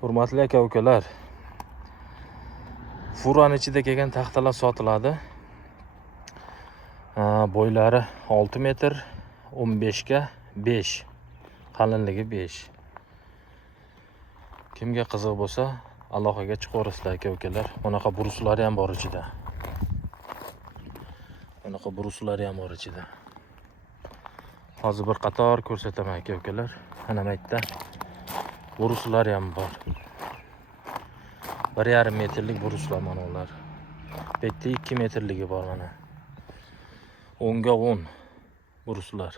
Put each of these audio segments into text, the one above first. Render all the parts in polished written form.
Hurmatli aka-ukalar, furani ichida kelgan taxtalar sotiladi. Bo'ylari 6 metr, 15 ga 5, qalinligi 5. Kimga qiziq bo'lsa, aloqaga chiqaverasizlar aka-ukalar. Bunaqa bruslari ham bor ichida. Hozir bir qator ko'rsataman aka-ukalar. Mana bu yerda bruslari ham bor. 1,5 metrlik bruslar mana ular. Bu yerda 2 metrligi bor mana. 10 ga 10 bruslar.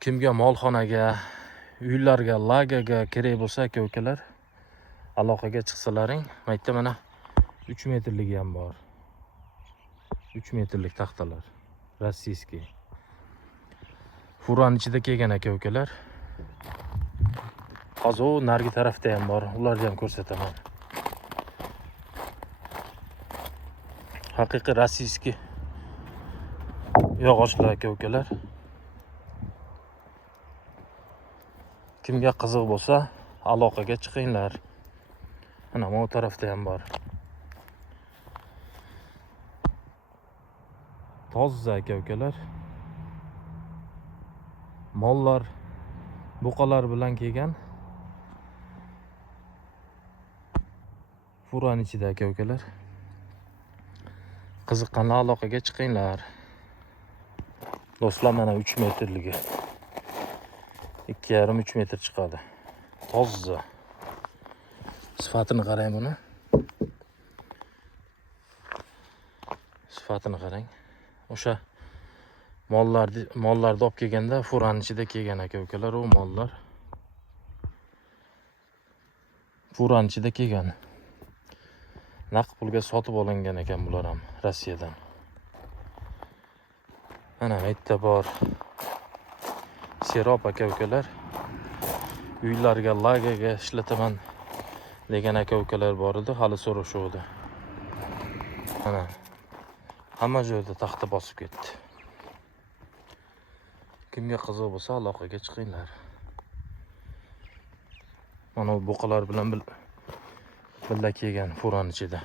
Kimga molxonaga, uylarga, lagaga kerak bo'lsa aka-ukalar, aloqaga chiqsalaring, bu yerda mana 3 metrligi ham bor. 3 metrlik taxtalar. Rossiyskiy. Furani ichida kelgan aka-ukalar. Hozir narigi tarafda ham bor. Ularni ham ko'rsataman. Haqiqiy rossiyskiy yog'ochlar aka-ukalar. Kimga qiziq bo'lsa, aloqaga chiqinglar. Mana bu tarafda ham bor. Toza aka-ukalar. Mollar, buqalar bilan kelgan. Furani ichida aka-ukalar. Qiziqqanlar aloqaga chiqinglar. Do'stlar, mana 3 metrligi. 2,5-3 metr chiqadi. Toza. Sifatini qarang buni. Sifatini qarang. O'sha mollarni olib kelganda furani ichida kelgan aka-ukalar, u mollar. Furani ichida kelgan. Naqd pulga sotib olingan ekan bular ham Rossiyadan. Mana bu yerda bor. Serop aka-ukalar. Uylarga, lagaga ishlataman degan aka-ukalar bor edi, hali so'rashuvdi. Mana hamma joyda taxta bosib ketdi. Kimga qiziq bo'lsa, aloqaga chiqinglar. Mana bu buqalar bilan birga kelgan furani ichida.